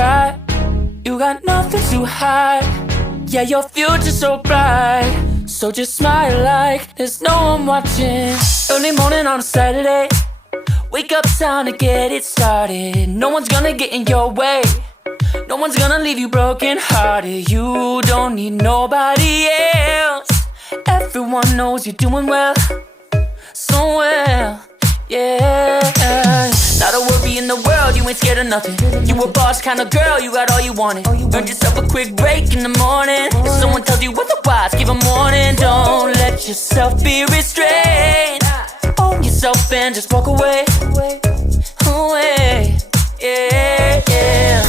shy. You got nothing to hide. Yeah, your future's so bright. So just smile like there's no one watching. Early morning on a Saturday. Wake up, time to get it started. No one's gonna get in your way. No one's gonna leave you broken hearted. You don't need nobody else. Everyone knows you're doing well, so well, yeah. Not a worry in the world, you ain't scared of nothing. You a boss kind of girl, you got all you wanted. Earned yourself a quick break in the morning. If someone tells you otherwise, give them warning. Don't let yourself be restrained. Own yourself and just walk away. Away, yeah, yeah.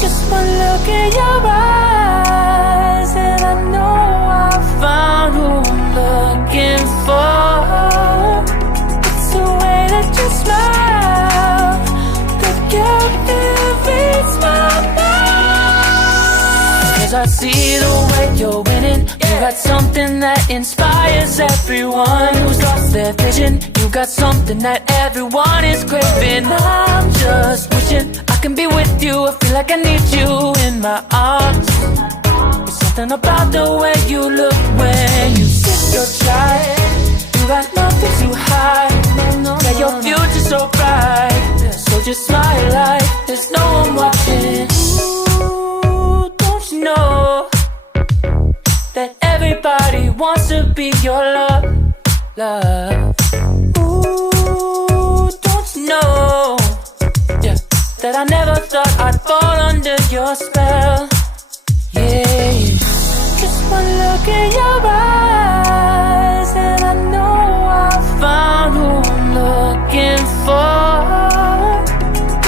Just one look in your eyes and I know I found who I'm looking for. It's the way that you smile that captivates my mind. 'Cause I see the way you're winning. You got something that inspires everyone who's lost their vision. You got something that everyone is craving. I'm just wishing I can be with you. I feel like I need you in my arms. There's something about the way you look when you sit your child. You got nothing to hide. Yeah, your future's so bright. So just smile like there's no one watching. Ooh, don't you know that everybody wants to be your love, love. Ooh, don't you know, yeah, that I never thought I'd fall under your spell, yeah. Just one look in your eyes and I know I found who I'm looking for.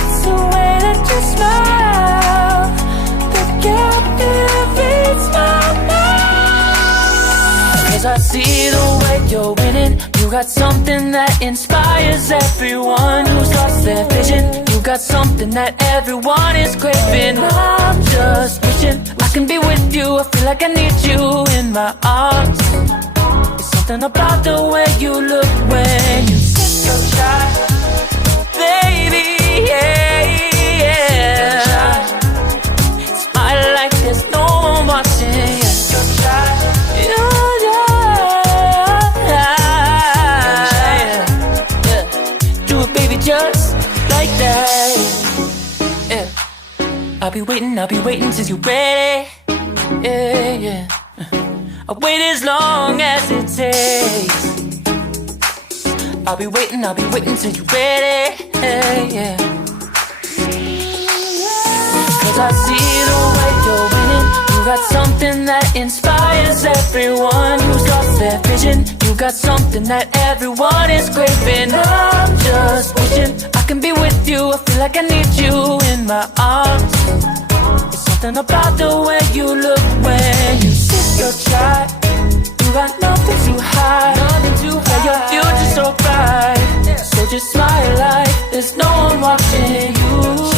It's the way that you smile that captivates my mind. 'Cause I see the way you're winning. You got something that inspires everyone who's lost their vision. You got something that everyone is craving. I'm just wishing I can be with you. I feel like I need you in my arms. There's something about the way you look when you sit your child, baby, yeah, yeah. Smile like there's no one watching. Yeah. Your child, yeah, yeah. Do it, baby, just like that. Yeah. I'll be waiting till you're ready. Yeah, yeah. I'll wait as long as it takes. I'll be waiting till you're ready. Yeah, yeah. 'Cause I see the way you're winning. You got something that inspires everyone who's lost their vision. You got something that everyone is craving. I'm just wishing I can be with you. I feel like I need you in my arms. There's something about the way you look when you sit your child. You got nothing to hide. Yeah, your future's so bright. So just smile like there's no one watching you.